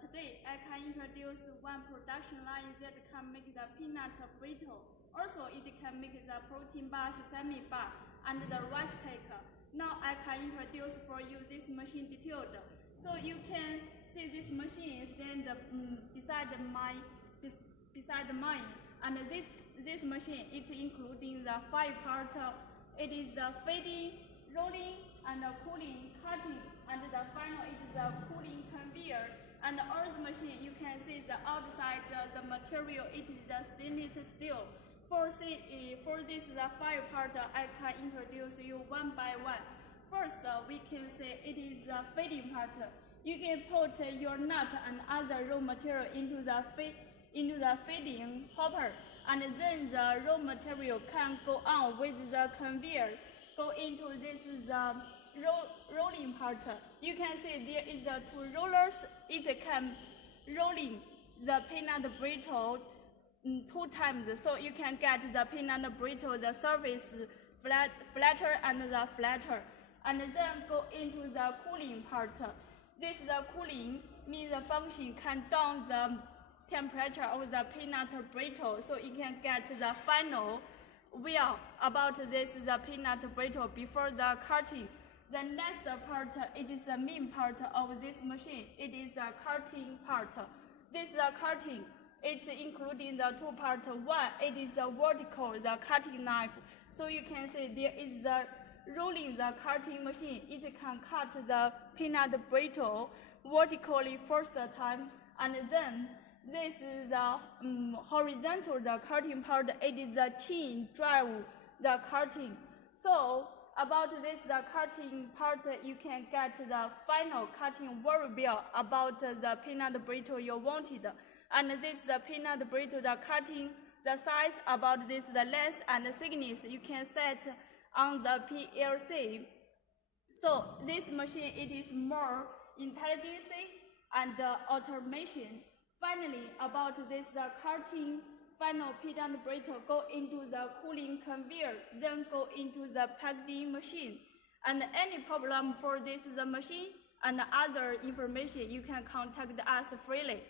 Today I can introduce one production line that can make the peanut brittle. Also, it can make the protein bar, sesame bar, and the rice cake. Now I can introduce for you this machine detailed. So you can see this machine stand beside mine, and this machine it's including the 5 parts. It is the feeding, rolling, and cooling, cutting, and the final is the cooling conveyor. And all the machine you can see the outside the material it is the stainless steel. For this the 5 part I can introduce you one by one. First we can say it is the feeding part. You can put your nut and other raw material into the feeding hopper, and then the raw material can go on with the conveyor, go into this the rolling part. You can see there is the 2 rollers. It can rolling the peanut brittle 2 times, so you can get the peanut brittle, the surface flatter and the flatter, and then go into the cooling part. This the cooling means the function can down the temperature of the peanut brittle, so you can get the final well about this the peanut brittle before the cutting. The next part it is the main part of this machine. It is the cutting part. This is the cutting. It's including the 2 parts. One, it is the vertical, the cutting knife. So you can see there is the rolling the cutting machine. It can cut the peanut brittle vertically first time, and then this is the horizontal the cutting part. It is the chain drive the cutting. So about this the cutting part, you can get the final cutting very well about the peanut brittle you wanted. And this the peanut brittle the cutting the size about this the length and the thickness you can set on the PLC. So this machine it is more intelligence and automation. Finally, about this the cutting final peanut brittle go into the cooling conveyor, then go into the packaging machine. And any problem for this the machine and other information you can contact us freely.